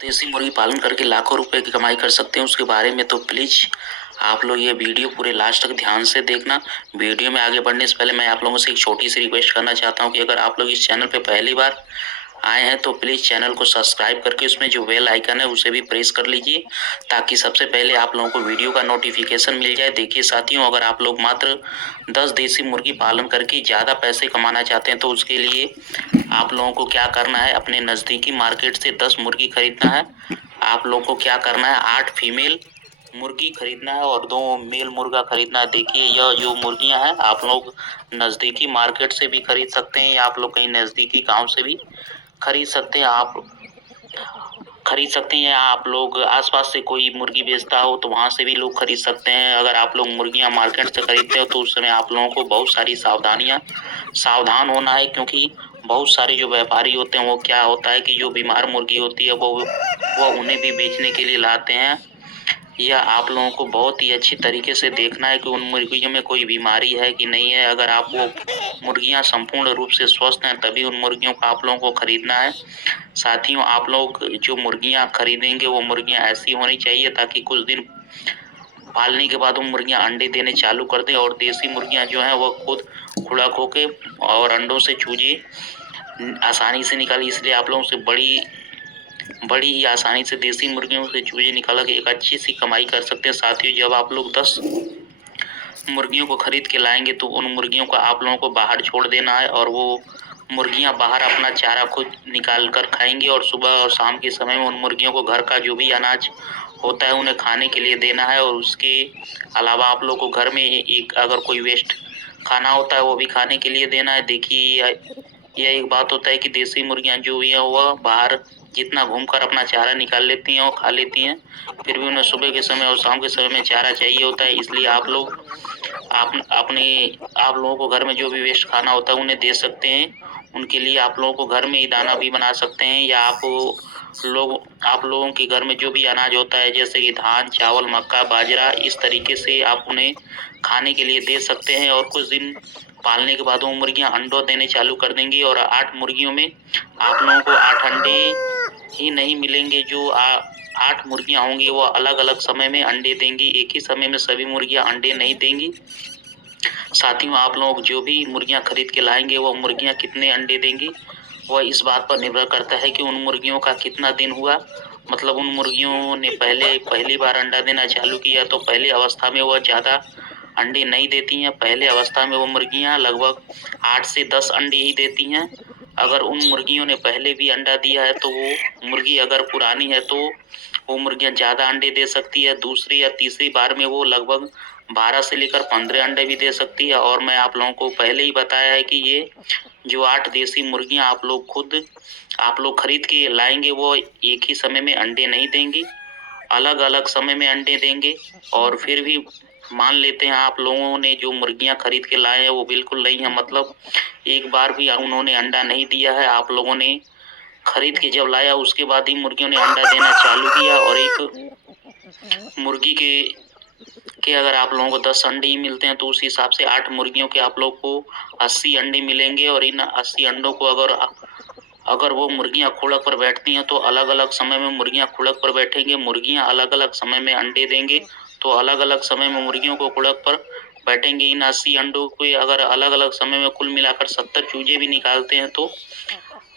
देसी मुर्गी पालन करके लाखों रुपए की कमाई कर सकते हैं उसके बारे में तो प्लीज़ आप लोग ये वीडियो पूरे लास्ट तक ध्यान से देखना। वीडियो में आगे बढ़ने से पहले मैं आप लोगों से एक छोटी सी रिक्वेस्ट करना चाहता हूँ कि अगर आप लोग इस चैनल पे पहली बार आए हैं तो प्लीज़ चैनल को सब्सक्राइब करके उसमें जो बेल आइकन है उसे भी प्रेस कर लीजिए ताकि सबसे पहले आप लोगों को वीडियो का नोटिफिकेशन मिल जाए। देखिए साथियों, अगर आप लोग मात्र 10 देसी मुर्गी पालन करके ज़्यादा पैसे कमाना चाहते हैं तो उसके लिए आप लोगों को क्या करना है, अपने नज़दीकी मार्केट से 10 मुर्गी खरीदना है। आप लोगों को क्या करना है, 8 फीमेल मुर्गी खरीदना है और 2 मेल मुर्गा खरीदना है। देखिए यह जो मुर्गियां हैं आप लोग नज़दीकी मार्केट से भी खरीद सकते हैं या आप लोग कहीं नज़दीकी गांव से भी खरीद सकते हैं। आप खरीद सकते हैं या आप लोग आसपास से कोई मुर्गी बेचता हो तो वहां से भी लोग खरीद सकते हैं। अगर आप लोग मुर्गियां मार्केट से खरीदते हो तो उस समय आप लोगों को बहुत सारी सावधान होना है, क्योंकि बहुत सारे जो व्यापारी होते हैं वो क्या होता है कि जो बीमार मुर्गी होती है वो उन्हें भी बेचने के लिए लाते हैं। यह आप लोगों को बहुत ही अच्छी तरीके से देखना है कि उन मुर्गियों में कोई बीमारी है कि नहीं है। अगर आप वो मुर्गियां संपूर्ण रूप से स्वस्थ हैं तभी उन मुर्गियों को आप लोगों को खरीदना है। साथियों, आप लोग जो मुर्गियां खरीदेंगे वो मुर्गियां ऐसी होनी चाहिए ताकि कुछ दिन पालने के बाद वो मुर्गियां अंडे देने चालू कर दें और देसी मुर्गियां जो हैं वो खुद खुड़ा होके और अंडों से चूजे आसानी से निकाली। इसलिए आप लोगों से बड़ी ही आसानी से देसी मुर्गियों से चूजे निकाल के एक अच्छी सी कमाई कर सकते हैं। साथियों, जब आप लोग 10 मुर्गियों को खरीद के लाएंगे तो उन मुर्गियों को आप लोगों को बाहर छोड़ देना है और वो मुर्गियां बाहर अपना चारा खुद निकाल कर खाएंगी और सुबह और शाम के समय में उन मुर्गियों को घर का जो भी अनाज होता है उन्हें खाने के लिए देना है। और उसके अलावा आप लोग को घर में एक अगर कोई वेस्ट खाना होता है वो भी खाने के लिए देना है। देखिए यह एक बात होता है कि देसी मुर्गियां जो भी हैं वह बाहर जितना घूमकर अपना चारा निकाल लेती हैं और खा लेती हैं, फिर भी उन्हें सुबह के समय और शाम के समय में चारा चाहिए होता है। इसलिए आप लोग आप लोगों को घर में जो भी वेस्ट खाना होता है उन्हें दे सकते हैं। उनके लिए आप लोगों को घर में ही दाना भी बना सकते हैं या आप लोगों के घर में जो भी अनाज होता है जैसे कि धान, चावल, मक्का, बाजरा, इस तरीके से आप उन्हें खाने के लिए दे सकते हैं। और कुछ दिन पालने के बाद वो मुर्गियां अंडों देने चालू कर देंगी और 8 मुर्गियों में आप लोगों को 8 अंडे ही नहीं मिलेंगे। जो 8 मुर्गियां होंगी वो अलग अलग समय में अंडे देंगी, एक ही समय में सभी मुर्गियां अंडे नहीं देंगी। साथियों, आप लोग जो भी मुर्गियां खरीद के लाएंगे वो मुर्गियां कितने अंडे देंगी वह इस बात पर निर्भर करता है कि उन मुर्गियों का कितना दिन हुआ। मतलब उन मुर्गियों ने पहली बार अंडा देना चालू किया तो पहली अवस्था में वह ज्यादा अंडे नहीं देती हैं। पहले अवस्था में वो मुर्गियां लगभग 8 से 10 अंडे ही देती हैं। अगर उन मुर्गियों ने पहले भी अंडा दिया है तो वो मुर्गी अगर पुरानी है तो वो मुर्गियां ज्यादा अंडे दे सकती है। दूसरी या तीसरी बार में वो लगभग 12 से लेकर 15 अंडे भी दे सकती है। और मैं आप लोगों को पहले ही बताया है कि ये जो 8 देसी मुर्गियां आप लोग खरीद के लाएंगे वो एक ही समय में अंडे नहीं देंगी, अलग अलग समय में अंडे देंगे। और फिर भी मान लेते हैं आप लोगों ने जो मुर्गियां खरीद के लाए हैं वो बिल्कुल नहीं है, मतलब एक बार भी उन्होंने अंडा नहीं दिया है। आप लोगों ने खरीद के जब लाया उसके बाद ही मुर्गियों ने अंडा देना चालू किया। और एक मुर्गी के अगर आप लोगों को 10 अंडे ही मिलते हैं तो उस हिसाब से 8 मुर्गियों के आप लोग को 80 अंडे मिलेंगे। और इन 80 अंडों को अगर वो मुर्गियां खुड़क पर बैठती हैं तो अलग अलग समय में मुर्गियां खुड़क पर बैठेंगे, मुर्गियां अलग अलग समय में अंडे देंगे तो अलग अलग समय में मुर्गियों को खुड़क पर बैठेंगे। इन 80 अंडों को अगर अलग अलग समय में कुल मिलाकर 70 चूजे भी निकालते हैं तो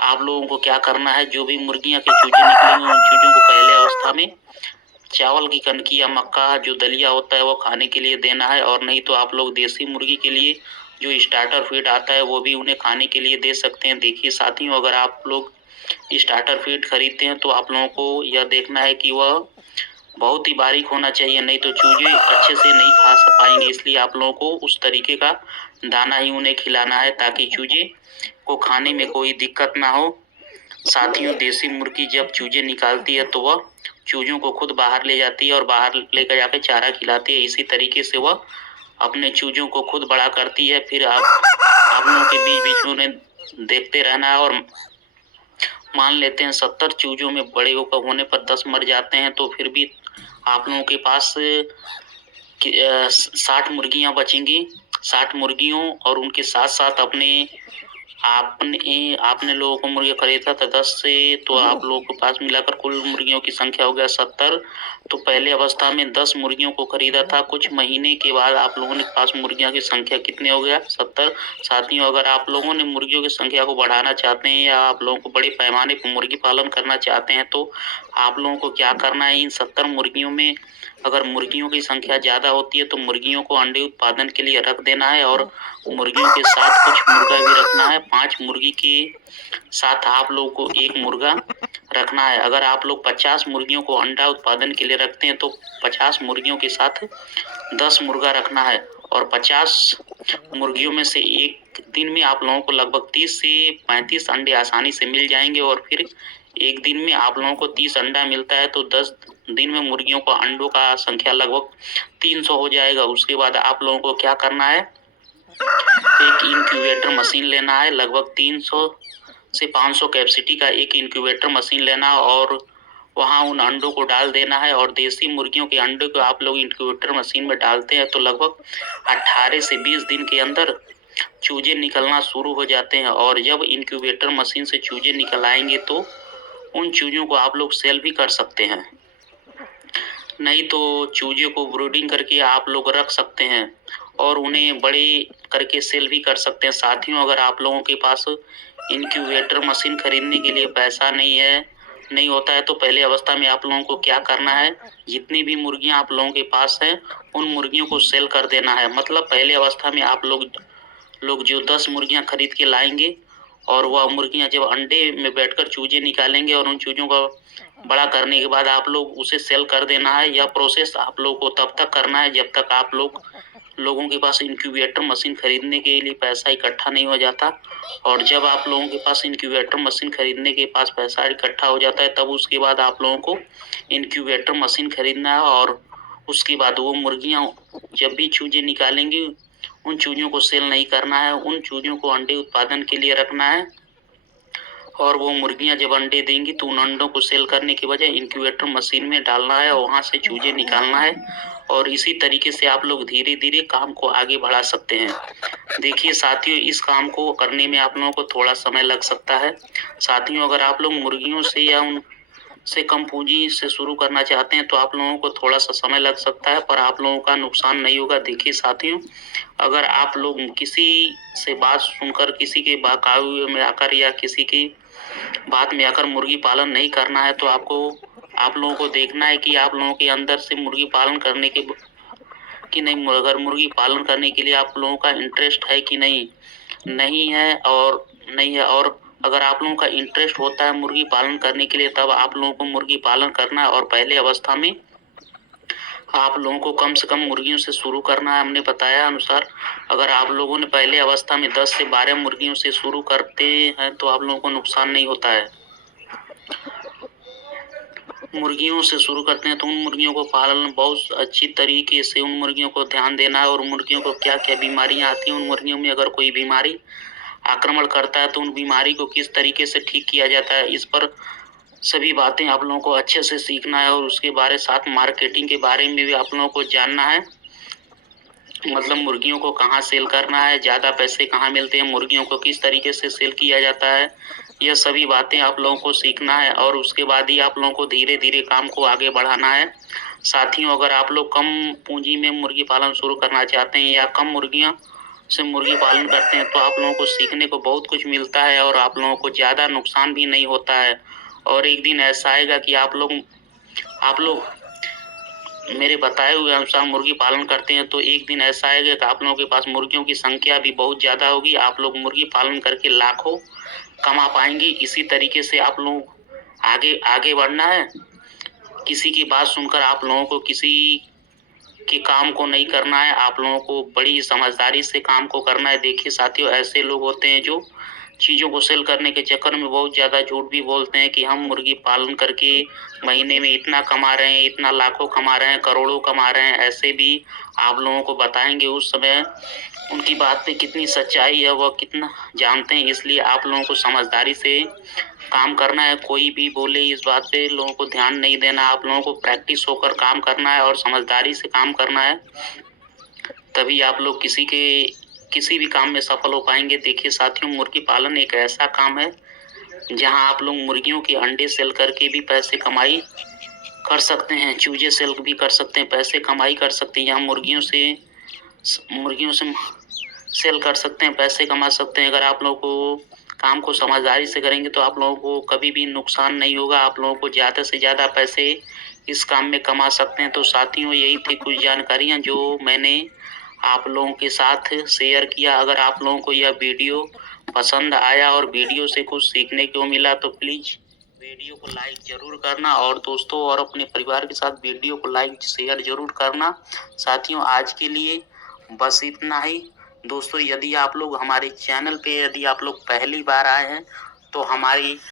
आप लोगों को क्या करना है, जो भी मुर्गियां के चूजे निकलेंगे उन चूजों को पहले अवस्था में चावल की कनकी या मक्का जो दलिया होता है वो खाने के लिए देना है। और नहीं तो आप लोग देसी मुर्गी के लिए जो स्टार्टर फीड आता है वो भी उन्हें खाने के लिए दे सकते हैं। देखिए साथियों, अगर आप लोग स्टार्टर फीड खरीदते हैं तो आप लोगों को यह देखना है कि वह बहुत ही बारीक होना चाहिए, नहीं तो चूजे अच्छे से नहीं खा पाएंगे। इसलिए आप लोगों को उस तरीके का दाना ही उन्हें खिलाना है ताकि चूजे को खाने में कोई दिक्कत ना हो। साथियों, देसी मुर्गी जब चूजे निकालती है तो वह चूजों को खुद बाहर ले जाती है और बाहर लेकर जाकर चारा खिलाती है। इसी तरीके से वह अपने चूजों को खुद बड़ा करती है। फिर आप लोगों के बीच बीच में उन्हें देखते रहना है। और मान लेते हैं 70 चूजों में बड़े होने पर 10 मर जाते हैं तो फिर भी आप लोगों के पास 60 मुर्गियां बचेंगी। 60 मुर्गियों और उनके साथ साथ अपने आपने आपने लोगों को मुर्गे खरीदा था 10 से, तो आप लोगों के पास मिलाकर कुल मुर्गियों की संख्या हो गया 70। तो पहले अवस्था में 10 मुर्गियों को खरीदा था, कुछ महीने के बाद आप लोगों के पास मुर्गियों की संख्या कितनी हो गया? 70। साथियों, अगर आप लोगों ने मुर्गियों की संख्या को बढ़ाना चाहते हैं या आप लोगों को बड़े पैमाने पर मुर्गी पालन करना चाहते हैं, तो आप लोगों को क्या करना है, इन 70 मुर्गियों में अगर मुर्गियों की संख्या ज़्यादा होती है तो मुर्गियों को अंडे उत्पादन के लिए रख देना है और मुर्गियों के साथ कुछ मुर्गा भी रखना है। 5 मुर्गी के साथ आप लोगों को 1 मुर्गा रखना है। अगर आप लोग 50 मुर्गियों को अंडा उत्पादन के लिए रखते हैं तो 50 मुर्गियों के साथ 10 मुर्गा रखना है और 50 मुर्गियों में से एक दिन में आप लोगों को लगभग 30 से 35 अंडे आसानी से मिल जाएंगे और फिर एक दिन में आप लोगों को 30 अंडा मिलता है तो 10 दिन में मुर्गियों का अंडों का संख्या लगभग 300 हो जाएगा। उसके बाद आप लोगों को क्या करना है, एक इंक्यूबेटर मशीन लेना है। लगभग 300 से 500 कैपेसिटी का एक इंक्यूबेटर मशीन लेना और वहाँ उन अंडों को डाल देना है और देसी मुर्गियों के अंडों को आप लोग इंक्यूबेटर मशीन में डालते हैं तो लगभग 18 से 20 दिन के अंदर चूजे निकलना शुरू हो जाते हैं और जब इंक्यूबेटर मशीन से चूजे निकल आएंगे तो उन चूजों को आप लोग सेल भी कर सकते हैं, नहीं तो चूजे को ब्रीडिंग करके आप लोग रख सकते हैं और उन्हें बड़े करके सेल भी कर सकते हैं। साथियों, अगर आप लोगों के पास इंक्यूबेटर मशीन खरीदने के लिए पैसा नहीं होता है तो पहले अवस्था में आप लोगों को क्या करना है, जितनी भी मुर्गियां आप लोगों के पास हैं उन मुर्गियों को सेल कर देना है। मतलब पहले अवस्था में आप लोग जो 10 मुर्गियां खरीद के लाएंगे और वह मुर्गियां जब अंडे में बैठकर चूजे निकालेंगे और उन चूजों का बड़ा करने के बाद आप लोग उसे सेल कर देना है। यह प्रोसेस आप लोग को तब तक करना है जब तक आप लोगों के पास इंक्यूबेटर मशीन खरीदने के लिए पैसा इकट्ठा नहीं हो जाता और जब आप लोगों के पास इंक्यूबेटर मशीन खरीदने के पास पैसा इकट्ठा हो जाता है तब उसके बाद आप लोगों को इंक्यूबेटर मशीन खरीदना है और उसके बाद वो मुर्गियां जब भी चूजे निकालेंगी उन चूजों को सेल नहीं करना है, उन चूजों को अंडे उत्पादन के लिए रखना है और वो मुर्गियां जब अंडे देंगी तो उन अंडों को सेल करने के बजाय इंक्यूबेटर मशीन में डालना है और वहां से चूजे निकालना है और इसी तरीके से आप लोग धीरे धीरे काम को आगे बढ़ा सकते हैं। देखिए साथियों, इस काम को करने में आप लोगों को थोड़ा समय लग सकता है। साथियों, अगर आप लोग मुर्गियों से या उन से कम पूंजी से शुरू करना चाहते हैं तो आप लोगों को थोड़ा सा समय लग सकता है पर आप लोगों का नुकसान नहीं होगा। देखिए साथियों, अगर आप लोग किसी से बात सुनकर किसी के बहकावे में आकर या किसी की बात में आकर मुर्गी पालन नहीं करना है तो आप लोगों को देखना है कि आप लोगों के अंदर से मुर्गी पालन करने के कि नहीं, अगर मुर्गी पालन करने के लिए आप लोगों का इंटरेस्ट है कि नहीं है और अगर आप लोगों का इंटरेस्ट होता है मुर्गी पालन करने के लिए तब आप लोगों को मुर्गी पालन करना है और पहले अवस्था में आप लोगों को कम से कम मुर्गियों से शुरू करना है। हमने बताया अनुसार अगर आप लोगों ने पहले अवस्था में 10 से 12 मुर्गियों से शुरू करते हैं तो आप लोगों को नुकसान नहीं होता है। मुर्गियों से शुरू करते हैं तो उन मुर्गियों को पालन बहुत अच्छी तरीके से उन मुर्गियों को ध्यान देना है और मुर्गियों को क्या क्या बीमारियां आती हैं, उन मुर्गियों में अगर कोई बीमारी आक्रमण करता है तो उन बीमारी को किस तरीके से ठीक किया जाता है, इस पर सभी बातें आप लोगों को अच्छे से सीखना है और उसके बारे साथ मार्केटिंग के बारे में भी आप लोगों को जानना है। मतलब मुर्गियों को कहाँ सेल करना है, ज़्यादा पैसे कहाँ मिलते हैं, मुर्गियों को किस तरीके से सेल किया जाता है, यह सभी बातें आप लोगों को सीखना है और उसके बाद ही आप लोगों को धीरे धीरे काम को आगे बढ़ाना है। साथियों, अगर आप लोग कम पूंजी में मुर्गी पालन शुरू करना चाहते हैं या कम मुर्गियां से मुर्गी पालन करते हैं तो आप लोगों को सीखने को बहुत कुछ मिलता है और आप लोगों को ज़्यादा नुकसान भी नहीं होता है। और एक दिन ऐसा आएगा कि आप लोग मेरे बताए हुए अनुसार मुर्गी पालन करते हैं तो एक दिन ऐसा आएगा कि आप लोगों के पास मुर्गियों की संख्या भी बहुत ज़्यादा होगी, आप लोग मुर्गी पालन करके लाखों कमा पाएंगे। इसी तरीके से आप लोग आगे बढ़ना है। किसी की बात सुनकर आप लोगों को किसी के काम को नहीं करना है, आप लोगों को बड़ी समझदारी से काम को करना है। देखिए साथियों, ऐसे लोग होते हैं जो चीज़ों को सेल करने के चक्कर में बहुत ज़्यादा झूठ भी बोलते हैं कि हम मुर्गी पालन करके महीने में इतना कमा रहे हैं, इतना लाखों कमा रहे हैं, करोड़ों कमा रहे हैं। ऐसे भी आप लोगों को बताएंगे, उस समय उनकी बात पे कितनी सच्चाई है वह कितना जानते हैं। इसलिए आप लोगों को समझदारी से काम करना है। कोई भी बोले इस बात पे लोगों को ध्यान नहीं देना, आप लोगों को प्रैक्टिस होकर काम करना है और समझदारी से काम करना है। तभी आप लोग किसी के किसी भी काम में सफल हो पाएँगे। देखिए साथियों, मुर्गी पालन एक ऐसा काम है जहाँ आप लोग मुर्गियों के अंडे सेल करके भी पैसे कमाई कर सकते हैं, चूजे सेल भी कर सकते हैं, पैसे कमाई कर सकते हैं। यहाँ मुर्गियों से सेल कर सकते हैं, पैसे कमा सकते हैं। अगर आप लोगों को काम को समझदारी से करेंगे तो आप लोगों को कभी भी नुकसान नहीं होगा। आप लोगों को ज़्यादा से ज़्यादा पैसे इस काम में कमा सकते हैं। तो साथियों, यही थी कुछ जानकारियाँ जो मैंने आप लोगों के साथ शेयर किया। अगर आप लोगों को यह वीडियो पसंद आया और वीडियो से कुछ सीखने को मिला तो प्लीज़ वीडियो को लाइक ज़रूर करना और दोस्तों और अपने परिवार के साथ वीडियो को लाइक शेयर ज़रूर करना। साथियों, आज के लिए बस इतना ही। दोस्तों, यदि आप लोग हमारे चैनल पे यदि आप लोग पहली बार आए हैं तो हमारी